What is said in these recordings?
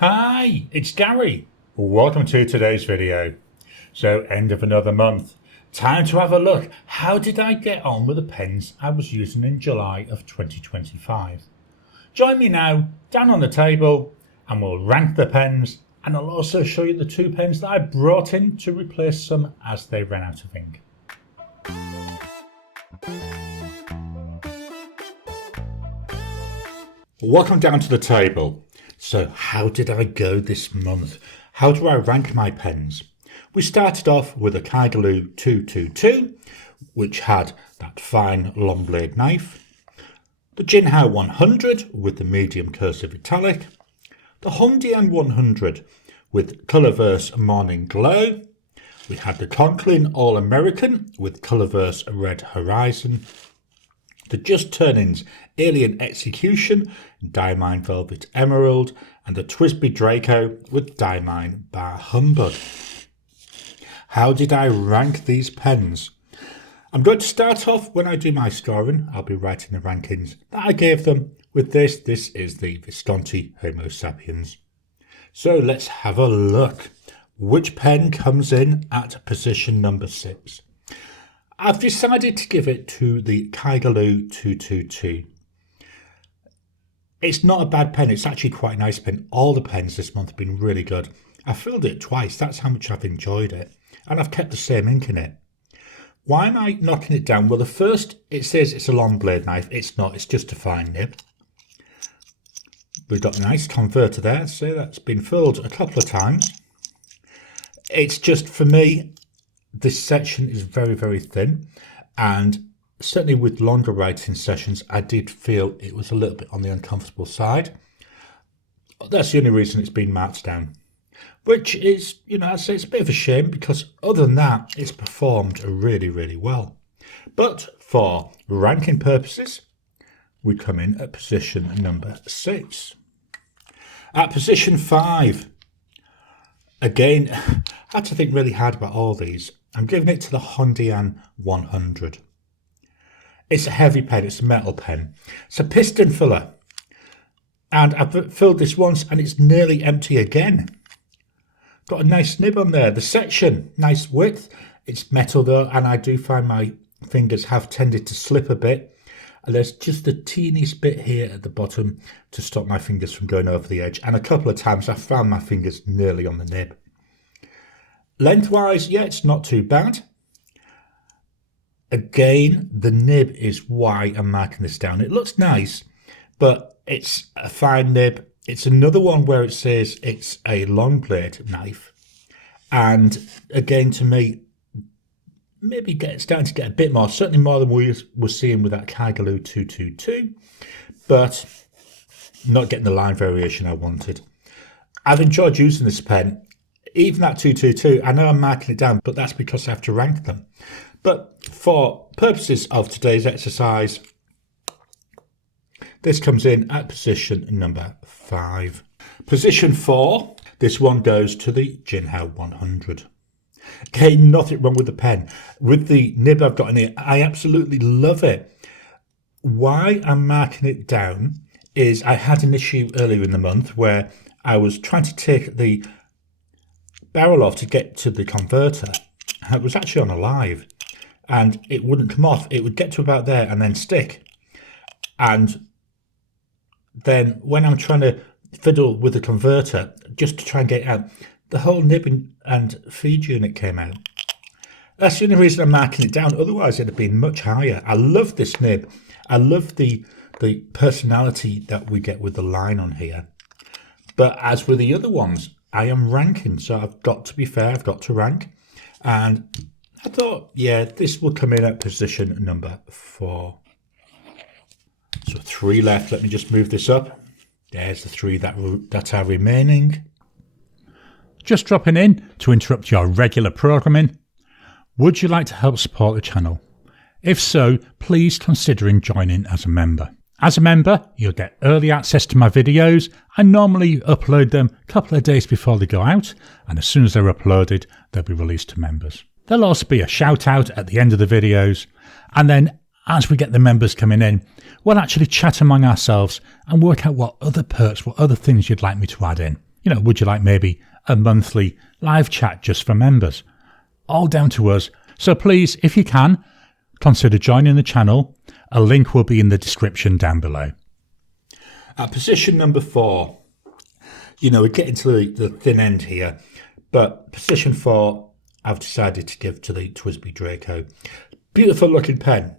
Hi, it's Gary. Welcome to today's video. So, end of another month. Time to have a look. How did I get on with the pens I was using in July of 2025? Join me now, down on the table, and we'll rank the pens, and I'll also show you the two pens that I brought in to replace some as they ran out of ink. Welcome down to the table. So how did I go this month? How do I rank my pens? We started off with a Kaigelu 222, which had that fine long blade knife. The Jinhao 100 with the medium cursive italic. The HongDian 100 with Colorverse Morning Glow. We had the Conklin All-American with Colorverse Red Horizon. The Just Turnings Alien Execution, Diamine Velvet Emerald, and the TWSBI Draco with Diamine Bar Humbug. How did I rank these pens? I'm going to start off when I do my scoring. I'll be writing the rankings that I gave them with this. This is the Visconti Homo Sapiens. So let's have a look. Which pen comes in at position number 6? I've decided to give it to the Kaigelu 222. It's not a bad pen, it's actually quite a nice pen. All the pens this month have been really good. I filled it twice, that's how much I've enjoyed it. And I've kept the same ink in it. Why am I knocking it down? Well, the first, it says it's a long blade knife. It's not, it's just a fine nib. We've got a nice converter there, so that's been filled a couple of times. It's just, for me, this section is very, very thin, and certainly with longer writing sessions, I did feel it was a little bit on the uncomfortable side. That's the only reason it's been marked down, which is, I'd say it's a bit of a shame because other than that, it's performed really, really well. But for ranking purposes, we come in at position number 6. At position 5, again, I had to think really hard about all these. I'm giving it to the HongDian 100. It's a heavy pen, it's a metal pen. It's a piston filler. And I've filled this once and it's nearly empty again. Got a nice nib on there. The section, nice width. It's metal though, and I do find my fingers have tended to slip a bit. And there's just the teeniest bit here at the bottom to stop my fingers from going over the edge. And a couple of times I found my fingers nearly on the nib. Lengthwise, yeah, it's not too bad. Again, the nib is why I'm marking this down. It looks nice, but it's a fine nib. It's another one where it says it's a long blade knife. And again, to me, maybe starting to get a bit more, certainly more than we were seeing with that Kaigelu 222, but not getting the line variation I wanted. I've enjoyed using this pen. Even that 222, I know I'm marking it down, but that's because I have to rank them. But for purposes of today's exercise, this comes in at position number 5. Position 4, this one goes to the Jinhao 100. Okay, nothing wrong with the pen. With the nib I've got in here, I absolutely love it. Why I'm marking it down is I had an issue earlier in the month where I was trying to take the barrel off to get to the converter. It was actually on a live and it wouldn't come off. It would get to about there and then stick. And then when I'm trying to fiddle with the converter just to try and get it out, the whole nib and feed unit came out. That's the only reason I'm marking it down. Otherwise it'd have been much higher. I love this nib. I love the personality that we get with the line on here. But as with the other ones, I am ranking, so I've got to be fair, I've got to rank. And I thought, yeah, this will come in at position number 4. So 3 left. Let me just move this up. There's the 3 that are remaining. Just dropping in to interrupt your regular programming. Would you like to help support the channel? If so, please consider joining as a member. As a member, you'll get early access to my videos. I normally upload them a couple of days before they go out, and as soon as they're uploaded, they'll be released to members. There'll also be a shout out at the end of the videos, and then as we get the members coming in, we'll actually chat among ourselves and work out what other perks, what other things you'd like me to add in. You know, would you like maybe a monthly live chat just for members? All down to us. So please, if you can, consider joining the channel. A link will be in the description down below. At position number 4, you know, we're getting to the thin end here, but position 4, I've decided to give to the TWSBI Draco. Beautiful looking pen.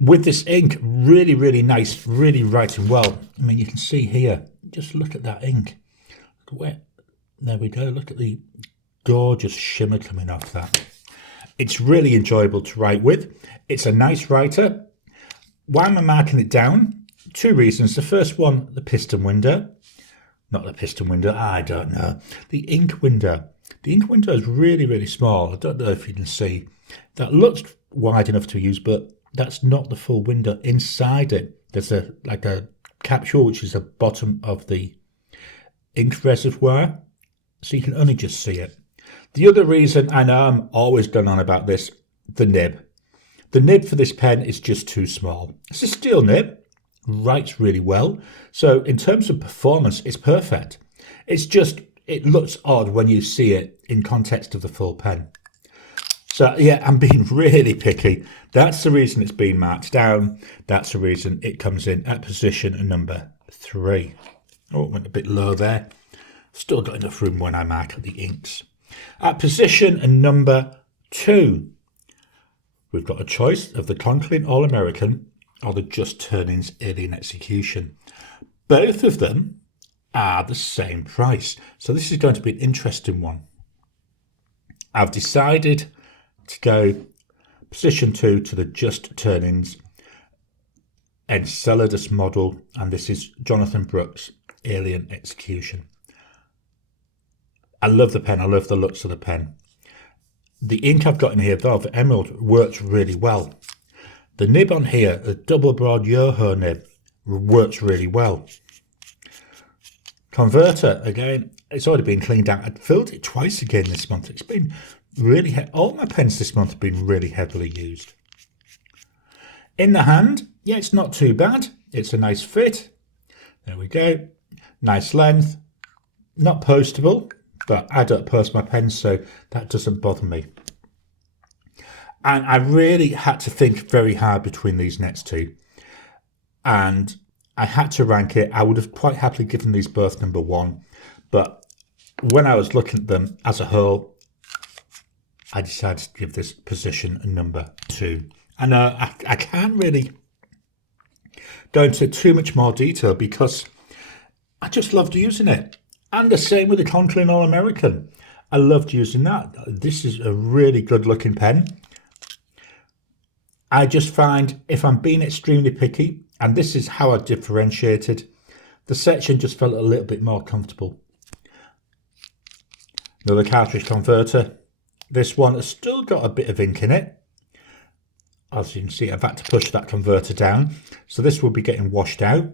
With this ink, really, really nice, really writing well. I mean, you can see here, just look at that ink. There we go, look at the gorgeous shimmer coming off that. It's really enjoyable to write with. It's a nice writer. Why am I marking it down? 2 reasons. The first one, the piston window. Not the piston window, I don't know. The ink window. The ink window is really, really small. I don't know if you can see. That looks wide enough to use, but that's not the full window. Inside it, there's like a capsule, which is the bottom of the ink reservoir. So you can only just see it. The other reason, I know I'm always going on about this, the nib. The nib for this pen is just too small. It's a steel nib. Writes really well, so in terms of performance it's perfect. It's just, it looks odd when you see it in context of the full pen. So yeah, I'm being really picky. That's the reason it's been marked down. That's the reason it comes in at position number 3. Oh, it went a bit low there. Still got enough room when I mark the inks. At position number 2, we've got a choice of the Conklin All-American or the Just Turnings Alien Execution. Both of them are the same price, so this is going to be an interesting one. I've decided to go position 2 to the Just Turnings Enceladus model, and this is Jonathan Brooks Alien Execution. I love the pen, I love the looks of the pen. The ink I've got in here, Velvet Emerald, works really well. The nib on here, a double broad Yoho nib, works really well. Converter, again, it's already been cleaned out. I'd filled it twice again this month. It's been really, all my pens this month have been really heavily used. In the hand, yeah, it's not too bad. It's a nice fit. There we go. Nice length. Not postable, but I don't post my pens, so that doesn't bother me. And I really had to think very hard between these next 2. And I had to rank it. I would have quite happily given these both number 1. But when I was looking at them as a whole, I decided to give this position number 2. And I can't really go into too much more detail because I just loved using it. And the same with the Conklin All-American. I loved using that. This is a really good looking pen. I just find if I'm being extremely picky, and this is how I differentiated, the section just felt a little bit more comfortable. Another cartridge converter. This one has still got a bit of ink in it. As you can see, I've had to push that converter down. So this will be getting washed out.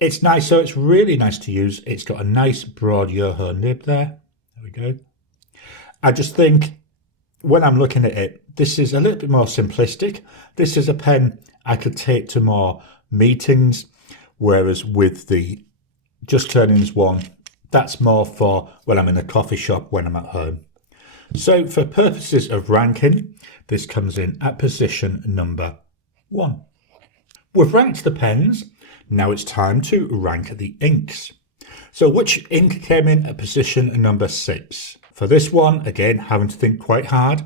It's nice, so it's really nice to use. It's got a nice broad Yoho nib there. There we go. I just think when I'm looking at it, this is a little bit more simplistic. This is a pen I could take to more meetings, whereas with the Just Turnings one, that's more for when I'm in a coffee shop, when I'm at home. So for purposes of ranking, this comes in at position number 1. We've ranked the pens. Now it's time to rank the inks. So which ink came in at position number 6? For this one, again, having to think quite hard,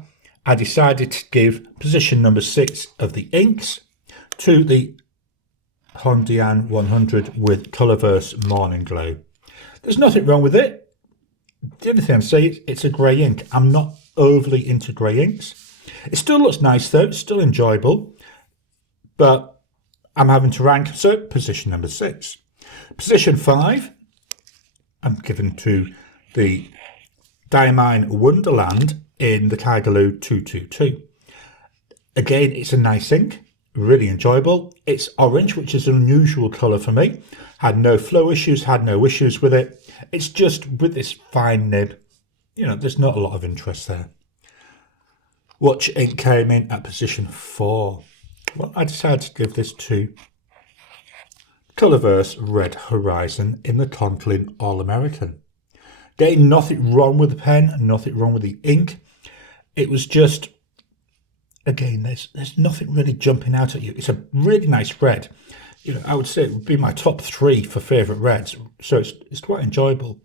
I decided to give position number 6 of the inks to the HongDian 100 with Colorverse Morning Glow. There's nothing wrong with it. The only thing I'm saying, it's a grey ink. I'm not overly into grey inks. It still looks nice though, it's still enjoyable, but I'm having to rank, so position number 6. Position 5, I'm given to the Diamine Wonderland in the Kaigelu 222. Again, it's a nice ink, really enjoyable. It's orange, which is an unusual colour for me. Had no flow issues, had no issues with it. It's just with this fine nib, you know, there's not a lot of interest there. Which ink came in at position 4? Well, I decided to give this to Colorverse Red Horizon in the Conklin All-American. Again, nothing wrong with the pen, nothing wrong with the ink. It was just, again, there's nothing really jumping out at you. It's a really nice red. You know, I would say it would be my top 3 for favourite reds, so it's quite enjoyable.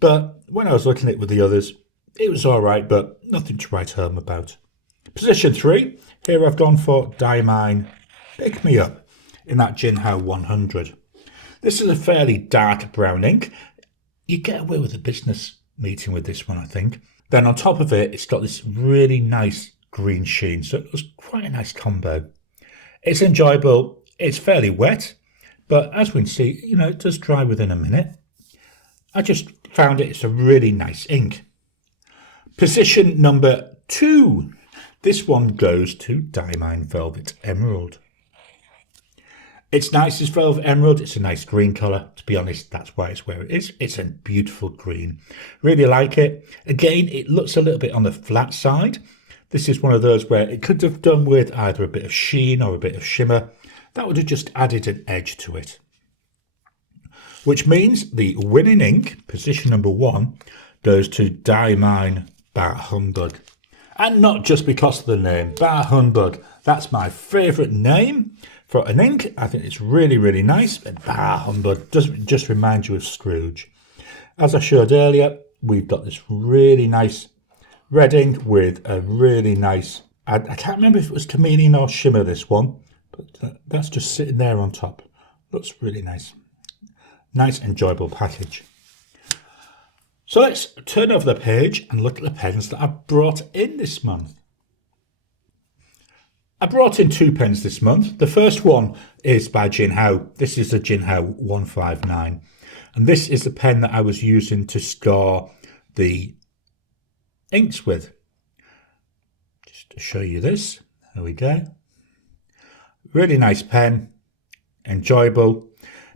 But when I was looking at it with the others, it was all right, but nothing to write home about. Position 3, here I've gone for Diamine Pick Me Up in that Jinhao 100. This is a fairly dark brown ink. You get away with a business meeting with this one, I think. Then on top of it, it's got this really nice green sheen, so it was quite a nice combo. It's enjoyable. It's fairly wet, but as we can see, you know, it does dry within a minute. I just found it's a really nice ink. Position number 2. This one goes to Diamine Velvet Emerald. It's nice as Velvet Emerald. It's a nice green colour. To be honest, that's why it's where it is. It's a beautiful green. Really like it. Again, it looks a little bit on the flat side. This is one of those where it could have done with either a bit of sheen or a bit of shimmer. That would have just added an edge to it. Which means the winning ink, position number 1, goes to Diamine Bar Humbug. And not just because of the name, Bar Humbug. That's my favourite name for an ink. I think it's really, really nice. And Bar Humbug doesn't just remind you of Scrooge. As I showed earlier, we've got this really nice red ink with a really nice, I can't remember if it was chameleon or shimmer, this one, but that's just sitting there on top. Looks really nice. Nice, enjoyable package. So let's turn over the page and look at the pens that I've brought in this month. I brought in 2 pens this month. The first one is by Jinhao. This is the Jinhao 159. And this is the pen that I was using to store the inks with. Just to show you this. There we go. Really nice pen. Enjoyable.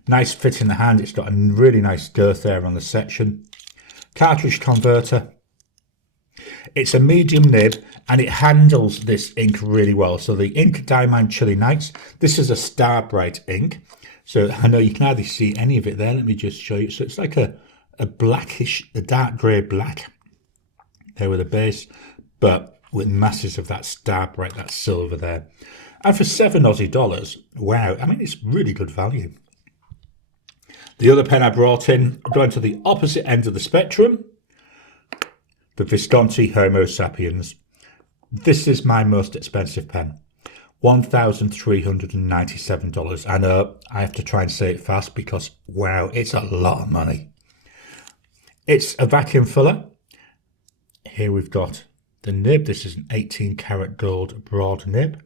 Nice fit in the hand. It's got a really nice girth there on the section. Cartridge converter. It's a medium nib and it handles this ink really well. So the ink Diamine Chilly Nights. This is a Star Bright ink. So I know you can hardly see any of it there. Let me just show you. So it's like a blackish, a dark grey black there with a base, but with masses of that Star Bright, that silver there. And for $7 Aussie, wow, I mean, it's really good value. The other pen I brought in, I'm going to the opposite end of the spectrum, the Visconti Homo Sapiens. This is my most expensive pen, $1,397. I know I have to try and say it fast because, wow, it's a lot of money. It's a vacuum filler. Here we've got the nib. This is an 18 karat gold broad nib.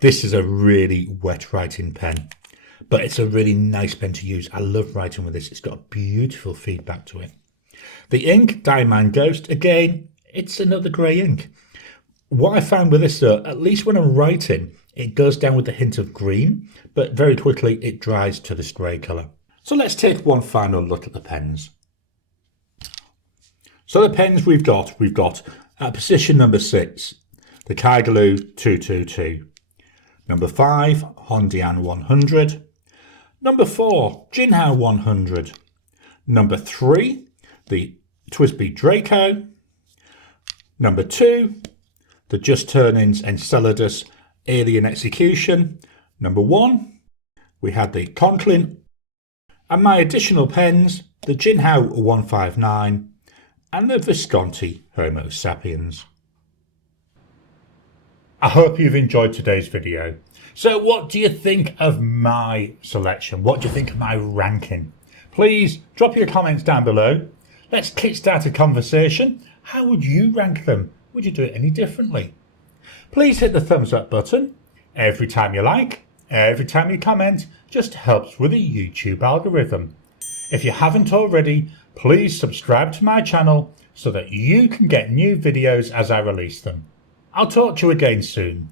This is a really wet writing pen, but it's a really nice pen to use. I love writing with this. It's got a beautiful feedback to it. The ink, Diamine Ghost, again, it's another grey ink. What I found with this though, at least when I'm writing, it goes down with a hint of green, but very quickly it dries to this grey colour. So let's take one final look at the pens. So the pens we've got at position number 6, the Kaigelu 222. Number 5, HongDian 100. Number 4, Jinhao 100. Number 3, the TWSBI Draco. Number 2, the Just Turnings Enceladus Alien Execution. Number 1, we had the Conklin. And my additional pens, the Jinhao 159 and the Visconti Homo Sapiens. I hope you've enjoyed today's video. So what do you think of my selection? What do you think of my ranking? Please drop your comments down below. Let's kickstart a conversation. How would you rank them? Would you do it any differently? Please hit the thumbs up button. Every time you like, every time you comment, just helps with the YouTube algorithm. If you haven't already, please subscribe to my channel so that you can get new videos as I release them. I'll talk to you again soon.